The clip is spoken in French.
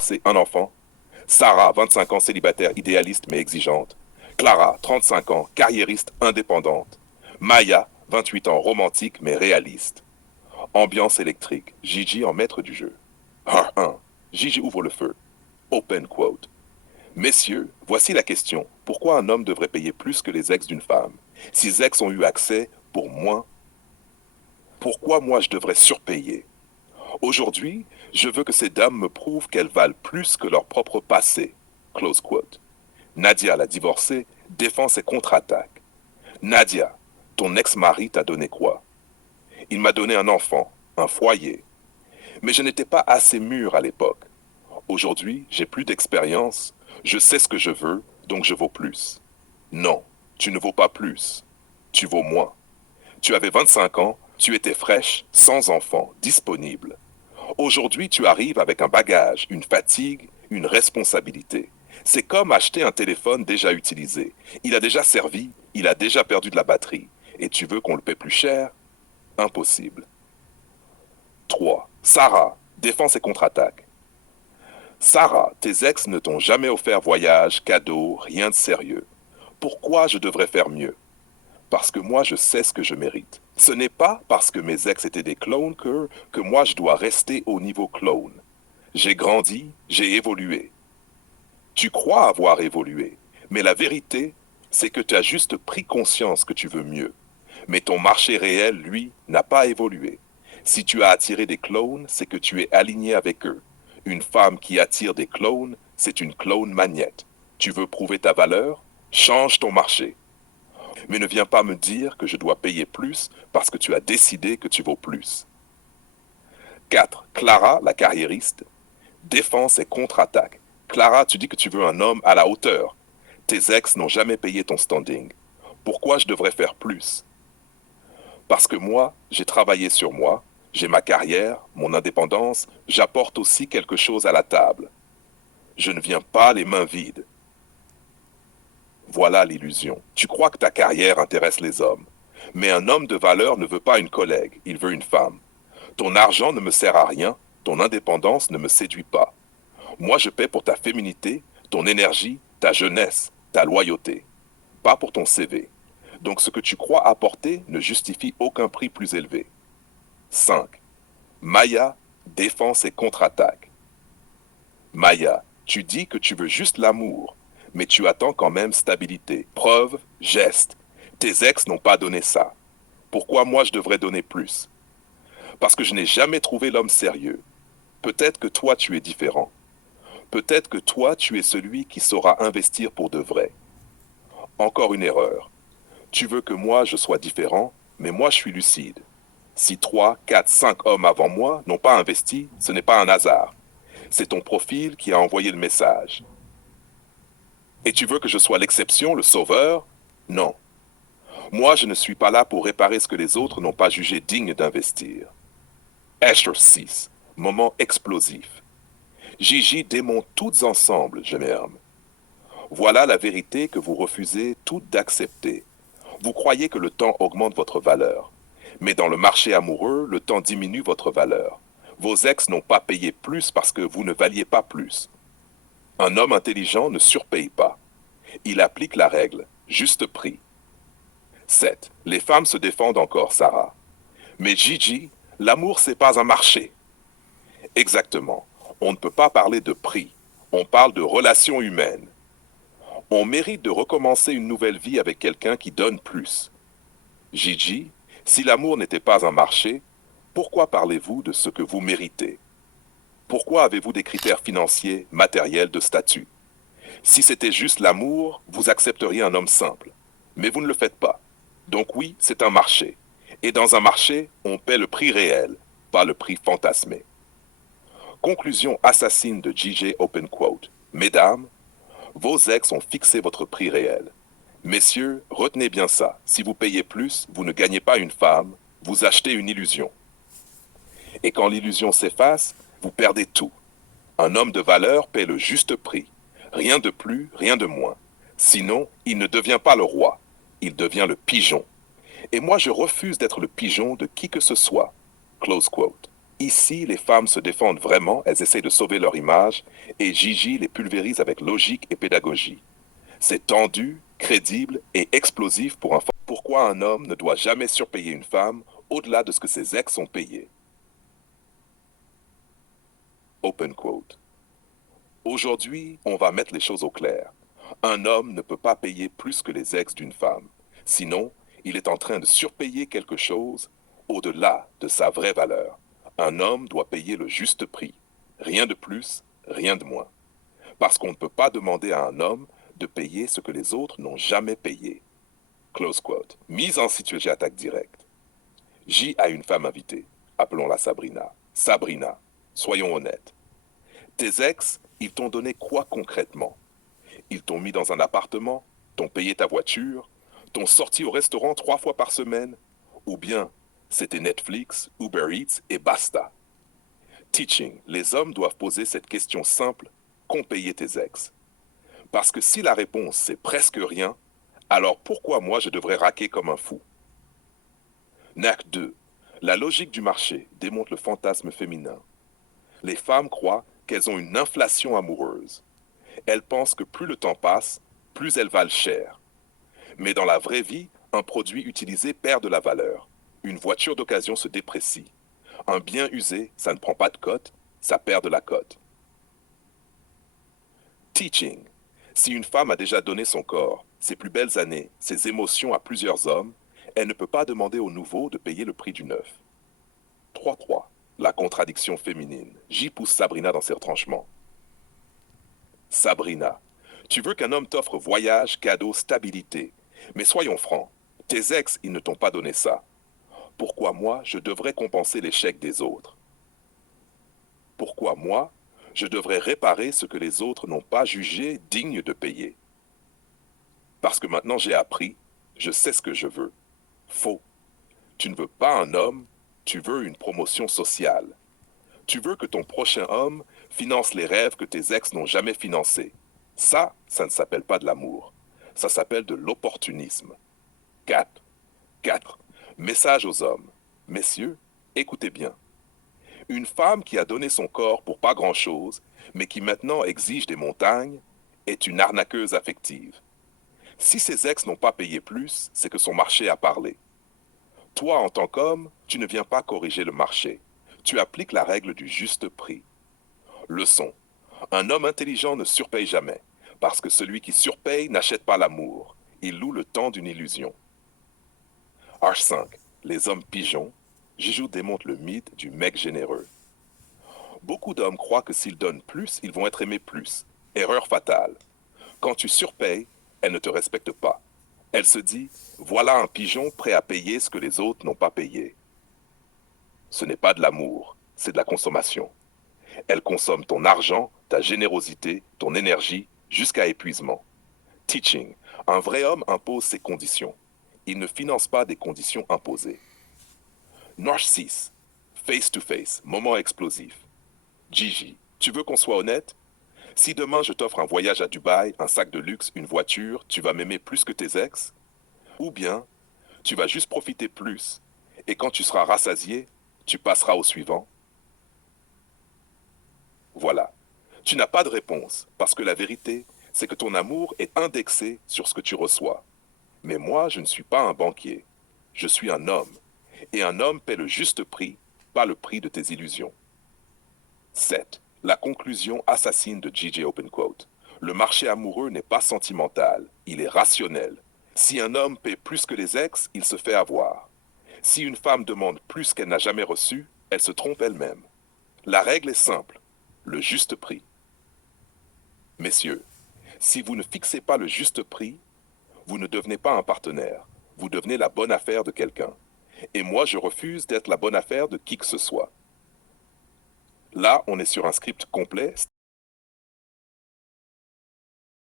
divorcée, un enfant. Sarah, 25 ans, célibataire, idéaliste mais exigeante. Clara, 35 ans, carriériste, indépendante. Maya, 28 ans, romantique mais réaliste. Ambiance électrique. Gigi en maître du jeu. 1. Gigi ouvre le feu. Open quote. Messieurs, voici la question. Pourquoi un homme devrait payer plus que les ex d'une femme? Ces ex ont eu accès pour moins. Pourquoi moi je devrais surpayer? Aujourd'hui, je veux que ces dames me prouvent qu'elles valent plus que leur propre passé. Close quote. Nadia, la divorcée, défend ses contre-attaques. Nadia, ton ex-mari t'a donné quoi? Il m'a donné un enfant, un foyer. Mais je n'étais pas assez mûr à l'époque. Aujourd'hui, j'ai plus d'expérience, je sais ce que je veux, donc je vaux plus. Non, tu ne vaux pas plus. Tu vaux moins. Tu avais 25 ans, tu étais fraîche, sans enfant, disponible. Aujourd'hui, tu arrives avec un bagage, une fatigue, une responsabilité. C'est comme acheter un téléphone déjà utilisé. Il a déjà servi, il a déjà perdu de la batterie. Et tu veux qu'on le paie plus cher? Impossible. 3. Sarah, défense et contre-attaque. Sarah, tes ex ne t'ont jamais offert voyage, cadeau, rien de sérieux. Pourquoi je devrais faire mieux? Parce que moi je sais ce que je mérite. Ce n'est pas parce que mes ex étaient des clones que moi je dois rester au niveau clone. J'ai grandi, j'ai évolué. Tu crois avoir évolué, mais la vérité, c'est que tu as juste pris conscience que tu veux mieux. Mais ton marché réel, lui, n'a pas évolué. Si tu as attiré des clones, c'est que tu es aligné avec eux. Une femme qui attire des clones, c'est une clone magnète. Tu veux prouver ta valeur? Change ton marché. Mais ne viens pas me dire que je dois payer plus parce que tu as décidé que tu vaux plus. 4. Clara, la carriériste. Défense et contre-attaque. Clara, tu dis que tu veux un homme à la hauteur. Tes ex n'ont jamais payé ton standing. Pourquoi je devrais faire plus? Parce que moi, j'ai travaillé sur moi, j'ai ma carrière, mon indépendance, j'apporte aussi quelque chose à la table. Je ne viens pas les mains vides. Voilà l'illusion. Tu crois que ta carrière intéresse les hommes. Mais un homme de valeur ne veut pas une collègue, il veut une femme. Ton argent ne me sert à rien, ton indépendance ne me séduit pas. Moi, je paie pour ta féminité, ton énergie, ta jeunesse, ta loyauté. Pas pour ton CV. Donc ce que tu crois apporter ne justifie aucun prix plus élevé. 5. Maya, défense et contre-attaque. Maya, tu dis que tu veux juste l'amour, mais tu attends quand même stabilité. Preuve, geste. Tes ex n'ont pas donné ça. Pourquoi moi je devrais donner plus? Parce que je n'ai jamais trouvé l'homme sérieux. Peut-être que toi tu es différent. Peut-être que toi tu es celui qui saura investir pour de vrai. Encore une erreur. Tu veux que moi je sois différent, mais moi je suis lucide. Si 3, 4, 5 hommes avant moi n'ont pas investi, ce n'est pas un hasard. C'est ton profil qui a envoyé le message. Et tu veux que je sois l'exception, le sauveur? Non. Moi, je ne suis pas là pour réparer ce que les autres n'ont pas jugé digne d'investir. Asher 6. Moment explosif. Gigi démonte toutes ensemble, je m'aime. Voilà la vérité que vous refusez toutes d'accepter. Vous croyez que le temps augmente votre valeur. Mais dans le marché amoureux, le temps diminue votre valeur. Vos ex n'ont pas payé plus parce que vous ne valiez pas plus. Un homme intelligent ne surpaye pas. Il applique la règle, juste prix. 7. Les femmes se défendent encore, Sarah. Mais Gigi, l'amour, c'est pas un marché. Exactement. On ne peut pas parler de prix. On parle de relations humaines. On mérite de recommencer une nouvelle vie avec quelqu'un qui donne plus. Gigi, si l'amour n'était pas un marché, pourquoi parlez-vous de ce que vous méritez? Pourquoi avez-vous des critères financiers, matériels, de statut? Si c'était juste l'amour, vous accepteriez un homme simple. Mais vous ne le faites pas. Donc oui, c'est un marché. Et dans un marché, on paie le prix réel, pas le prix fantasmé. Conclusion assassine de J.J. Open Quote. Mesdames, vos ex ont fixé votre prix réel. Messieurs, retenez bien ça. Si vous payez plus, vous ne gagnez pas une femme, vous achetez une illusion. Et quand l'illusion s'efface, vous perdez tout. Un homme de valeur paie le juste prix. Rien de plus, rien de moins. Sinon, il ne devient pas le roi. Il devient le pigeon. Et moi, je refuse d'être le pigeon de qui que ce soit. Close quote. Ici, les femmes se défendent vraiment, elles essayent de sauver leur image, et Gigi les pulvérise avec logique et pédagogie. C'est tendu, crédible et explosif pour un... Pourquoi un homme ne doit jamais surpayer une femme au-delà de ce que ses ex ont payé? Open quote. Aujourd'hui, on va mettre les choses au clair. Un homme ne peut pas payer plus que les ex d'une femme. Sinon, il est en train de surpayer quelque chose au-delà de sa vraie valeur. Un homme doit payer le juste prix. Rien de plus, rien de moins. Parce qu'on ne peut pas demander à un homme de payer ce que les autres n'ont jamais payé. Close quote. Mise en situation attaque directe. J a une femme invitée. Appelons-la Sabrina. Sabrina, soyons honnêtes. Tes ex, ils t'ont donné quoi concrètement? Ils t'ont mis dans un appartement, t'ont payé ta voiture, t'ont sorti au restaurant 3 fois par semaine, ou bien c'était Netflix, Uber Eats et basta. Teaching, les hommes doivent poser cette question simple, qu'ont payé tes ex? Parce que si la réponse c'est presque rien, alors pourquoi moi je devrais raquer comme un fou? NAC 2. La logique du marché démontre le fantasme féminin. Les femmes croient qu'elles ont une inflation amoureuse. Elles pensent que plus le temps passe, plus elles valent cher. Mais dans la vraie vie, un produit utilisé perd de la valeur. Une voiture d'occasion se déprécie. Un bien usé, ça ne prend pas de cote, ça perd de la cote. Teaching. Si une femme a déjà donné son corps, ses plus belles années, ses émotions à plusieurs hommes, elle ne peut pas demander au nouveau de payer le prix du neuf. 3-3. La contradiction féminine. J'y pousse Sabrina dans ses retranchements. Sabrina, tu veux qu'un homme t'offre voyage, cadeau, stabilité. Mais soyons francs, tes ex, ils ne t'ont pas donné ça. Pourquoi moi, je devrais compenser l'échec des autres? Pourquoi moi, je devrais réparer ce que les autres n'ont pas jugé digne de payer? Parce que maintenant j'ai appris, je sais ce que je veux. Faux. Tu ne veux pas un homme, tu veux une promotion sociale. Tu veux que ton prochain homme finance les rêves que tes ex n'ont jamais financés. Ça ne s'appelle pas de l'amour. Ça s'appelle de l'opportunisme. 4. 4. Message aux hommes. Messieurs, écoutez bien. Une femme qui a donné son corps pour pas grand-chose, mais qui maintenant exige des montagnes, est une arnaqueuse affective. Si ses ex n'ont pas payé plus, c'est que son marché a parlé. Toi, en tant qu'homme, tu ne viens pas corriger le marché. Tu appliques la règle du juste prix. Leçon. Un homme intelligent ne surpaye jamais, parce que celui qui surpaye n'achète pas l'amour. Il loue le temps d'une illusion. H5. Les hommes pigeons. Jijou démontre le mythe du mec généreux. Beaucoup d'hommes croient que s'ils donnent plus, ils vont être aimés plus. Erreur fatale. Quand tu surpayes, elle ne te respecte pas. Elle se dit, voilà un pigeon prêt à payer ce que les autres n'ont pas payé. Ce n'est pas de l'amour, c'est de la consommation. Elle consomme ton argent, ta générosité, ton énergie, jusqu'à épuisement. Teaching. Un vrai homme impose ses conditions. Il ne finance pas des conditions imposées. Narcisse. Face to face, moment explosif. Gigi, tu veux qu'on soit honnête? Si demain je t'offre un voyage à Dubaï, un sac de luxe, une voiture, tu vas m'aimer plus que tes ex? Ou bien, tu vas juste profiter plus, et quand tu seras rassasié, tu passeras au suivant? Voilà. Tu n'as pas de réponse, parce que la vérité, c'est que ton amour est indexé sur ce que tu reçois. Mais moi, je ne suis pas un banquier. Je suis un homme. Et un homme paie le juste prix, pas le prix de tes illusions. 7. La conclusion assassine de J.J. Openquote. Le marché amoureux n'est pas sentimental, il est rationnel. Si un homme paie plus que les ex, il se fait avoir. Si une femme demande plus qu'elle n'a jamais reçu, elle se trompe elle-même. La règle est simple, le juste prix. Messieurs, si vous ne fixez pas le juste prix, vous ne devenez pas un partenaire, vous devenez la bonne affaire de quelqu'un. Et moi, je refuse d'être la bonne affaire de qui que ce soit. Là, on est sur un script complet.